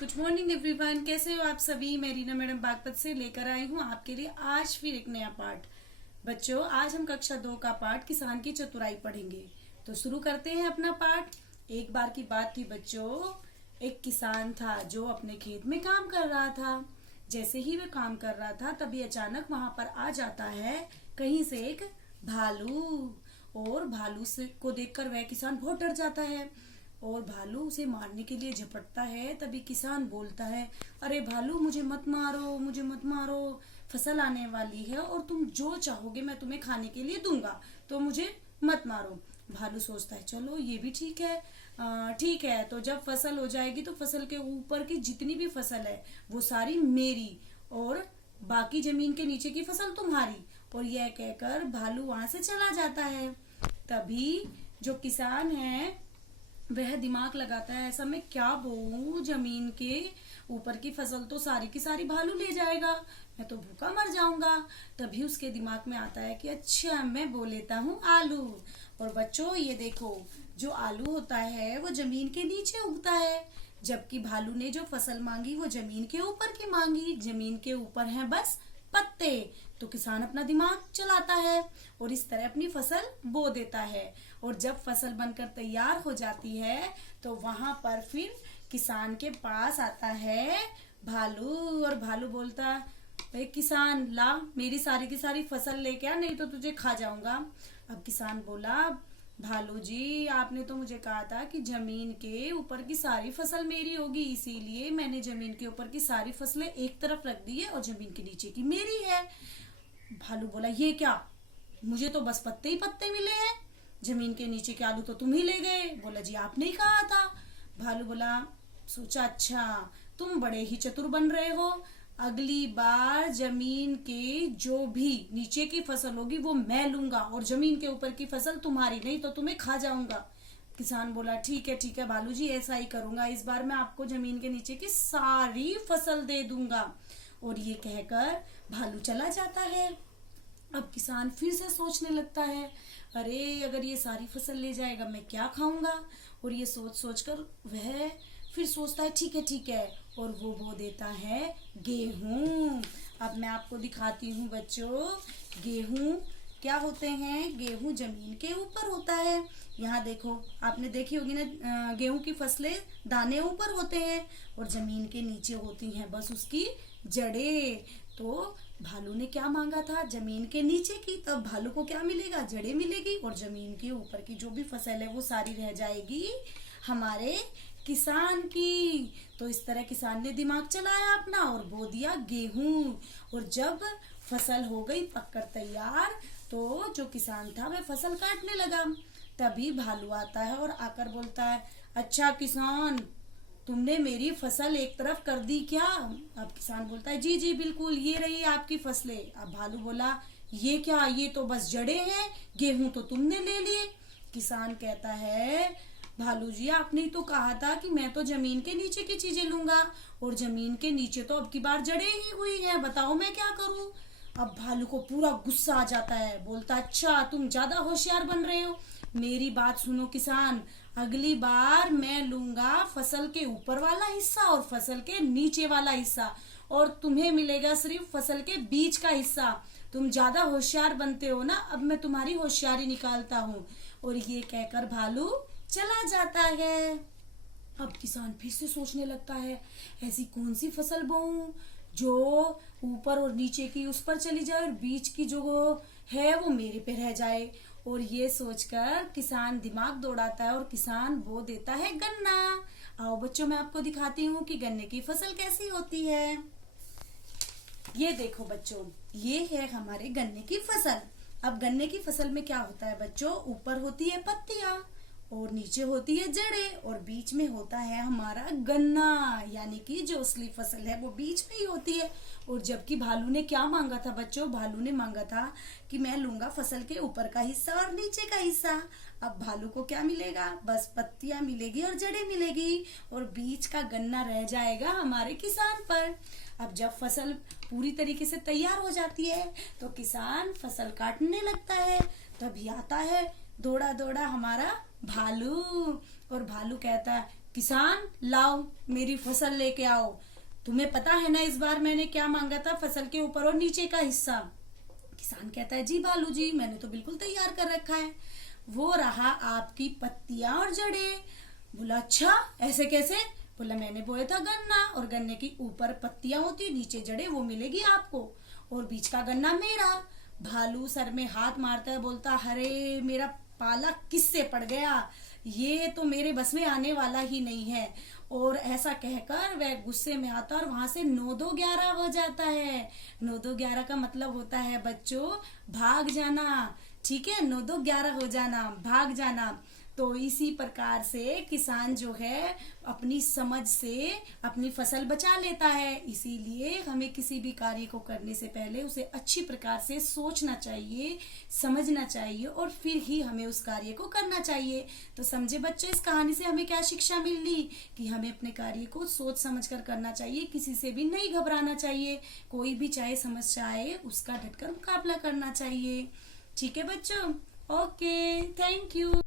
Good morning everyone, कैसे हो आप सभी। मैं रीना मैडम बागपत से लेकर आई हूँ आपके लिए आज फिर एक नया पाठ। बच्चों, आज हम कक्षा 2 का पाठ किसान की चतुराई पढ़ेंगे। तो शुरू करते हैं अपना पाठ। एक बार की बात थी बच्चों, एक किसान था जो अपने खेत में काम कर रहा था। जैसे ही वह काम कर रहा था तभी अचानक वहां पर आ जाता है कहीं से एक भालू। और भालू से को देखकर वह किसान बहुत डर जाता है और भालू उसे मारने के लिए झपटता है। तभी किसान बोलता है, अरे भालू, मुझे मत मारो, मुझे मत मारो, फसल आने वाली है और तुम जो चाहोगे मैं तुम्हें खाने के लिए दूंगा, तो मुझे मत मारो। भालू सोचता है, चलो ये भी ठीक है। ठीक है, तो जब फसल हो जाएगी तो फसल के ऊपर की जितनी भी फसल है वो सारी मेरी और बाकी जमीन के नीचे की फसल तुम्हारी। और यह कहकर भालू वहां से चला जाता है। तभी जो किसान है वह दिमाग लगाता है, ऐसा मैं क्या बोऊं, जमीन के ऊपर की फसल तो सारी की सारी भालू ले जाएगा, मैं तो भूखा मर जाऊंगा। तभी उसके दिमाग में आता है कि अच्छा, मैं बो लेता हूँ आलू। और बच्चों ये देखो, जो आलू होता है वो जमीन के नीचे उगता है, जबकि भालू ने जो फसल मांगी वो जमीन के ऊपर की मांगी। जमीन के ऊपर है बस पत्ते। तो किसान अपना दिमाग चलाता है और इस तरह अपनी फसल बो देता है। और जब फसल बनकर तैयार हो जाती है तो वहां पर फिर किसान के पास आता है भालू। और भालू बोलता, भाई किसान, ला मेरी सारी की सारी फसल लेके आ, नहीं तो तुझे खा जाऊंगा। अब किसान बोला, भालू जी, आपने तो मुझे कहा था कि जमीन के ऊपर की सारी फसल मेरी होगी, इसीलिए मैंने जमीन के ऊपर की सारी फसलें एक तरफ रख दी है और जमीन के नीचे की मेरी है। भालू बोला, ये क्या, मुझे तो बस पत्ते ही पत्ते मिले हैं, जमीन के नीचे के आलू तो तुम ही ले गए। बोला, जी आपने ही कहा था। भालू बोला, सोचा अच्छा तुम बड़े ही चतुर बन रहे हो, अगली बार जमीन के जो भी नीचे की फसल होगी वो मैं लूंगा और जमीन के ऊपर की फसल तुम्हारी, नहीं तो तुम्हें खा जाऊंगा। किसान बोला, ठीक है भालू जी, ऐसा ही करूंगा, इस बार मैं आपको जमीन के नीचे की सारी फसल दे दूंगा। और ये कहकर भालू चला जाता है। अब किसान फिर से सोचने लगता है, अरे अगर ये सारी फसल ले जाएगा मैं क्या खाऊंगा। और ये सोच सोच कर वह फिर सोचता है, ठीक है, और वो बो देता है गेहूं। अब मैं आपको दिखाती हूँ बच्चों, गेहूं क्या होते हैं। गेहूं जमीन के ऊपर होता है। यहाँ देखो, आपने देखी होगी ना, गेहूं की फसलें दाने ऊपर होते हैं और जमीन के नीचे होती हैं बस उसकी जड़ें। तो भालू ने क्या मांगा था, जमीन के नीचे की, तब भालू को क्या मिलेगा, जड़ें मिलेगी। और जमीन के ऊपर की जो भी फसल है वो सारी रह जाएगी हमारे किसान की। तो इस तरह किसान ने दिमाग चलाया अपना और बो दिया गेहूं। और जब फसल हो गई पककर तैयार तो जो किसान था वह फसल काटने लगा। तभी भालू आता है और आकर बोलता है, अच्छा किसान, तुमने मेरी फसल एक तरफ कर दी क्या। अब किसान बोलता है, जी बिल्कुल, ये रही आपकी फसलें। अब भालू बोला, ये क्या, ये तो बस जड़ें हैं, गेहूं तो तुमने ले लिए। किसान कहता है, भालू जी, आपने तो कहा था कि मैं तो जमीन के नीचे की चीजें लूंगा और जमीन के नीचे तो अब की बार जड़ें ही हुई हैं, बताओ मैं क्या करूं। अब भालू को पूरा गुस्सा आ जाता है, बोलता, अच्छा तुम ज्यादा होशियार बन रहे हो, मेरी बात सुनो किसान, अगली बार मैं लूंगा फसल के ऊपर वाला हिस्सा और फसल के नीचे वाला हिस्सा और तुम्हें मिलेगा सिर्फ फसल के बीच का हिस्सा। तुम ज्यादा होशियार बनते हो ना, अब मैं तुम्हारी होशियारी निकालता हूँ। और ये कहकर भालू चला जाता है। अब किसान फिर से सोचने लगता है, ऐसी कौन सी फसल बोऊं जो ऊपर और नीचे की उस पर चली जाए और बीच की जो है वो मेरे पे रह जाए। और ये सोचकर किसान दिमाग दौड़ाता है और किसान बो देता है गन्ना। आओ बच्चों, मैं आपको दिखाती हूँ कि गन्ने की फसल कैसी होती है। ये देखो बच्चों, ये है हमारे गन्ने की फसल। अब गन्ने की फसल में क्या होता है बच्चों, ऊपर होती है पत्तियां और नीचे होती है जड़ें और बीच में होता है हमारा गन्ना, यानी कि जो असली फसल है वो बीच में ही होती है। और जबकि भालू ने क्या मांगा था बच्चों, भालू ने मांगा था कि मैं लूंगा फसल के ऊपर का हिस्सा और नीचे का हिस्सा। अब भालू को क्या मिलेगा, बस पत्तियां मिलेगी और जड़ें मिलेगी और बीच का गन्ना रह जाएगा हमारे किसान पर। अब जब फसल पूरी तरीके से तैयार हो जाती है तो किसान फसल काटने लगता है। तभी आता है दौड़ा दौड़ा हमारा भालू और भालू कहता है, किसान लाओ मेरी फसल लेके आओ। तुम्हें पता है ना इस बार मैंने क्या मांगा था, फसल के ऊपर और नीचे का हिस्सा। किसान कहता है जी भालू जी, मैंने तो बिल्कुल तैयार कर रखा है। वो रहा आपकी पत्तियां और जड़ें। बोला अच्छा ऐसे कैसे? बोला मैंने बोया था गन्ना, और गन्ने की ऊपर पत्तियां होती, नीचे जड़ें, वो मिलेगी आपको, और बीच का गन्ना मेरा। भालू सर में हाथ मारता है, बोलता अरे मेरा पाला किससे पड़ गया, ये तो मेरे बस में आने वाला ही नहीं है। और ऐसा कहकर वह गुस्से में आता और वहां से 9-2-11 हो जाता है। 9-2-11 का मतलब होता है बच्चों भाग जाना। ठीक है, 9-2-11 हो जाना, भाग जाना। तो इसी प्रकार से किसान जो है अपनी समझ से अपनी फसल बचा लेता है। इसीलिए हमें किसी भी कार्य को करने से पहले उसे अच्छी प्रकार से सोचना चाहिए, समझना चाहिए, और फिर ही हमें उस कार्य को करना चाहिए। तो समझे बच्चों, इस कहानी से हमें क्या शिक्षा मिल ली कि हमें अपने कार्य को सोच समझ कर करना चाहिए, किसी से भी नहीं घबराना चाहिए। कोई भी चाहे समस्या आए उसका डटकर मुकाबला करना चाहिए। ठीक है बच्चों, ओके, थैंक यू।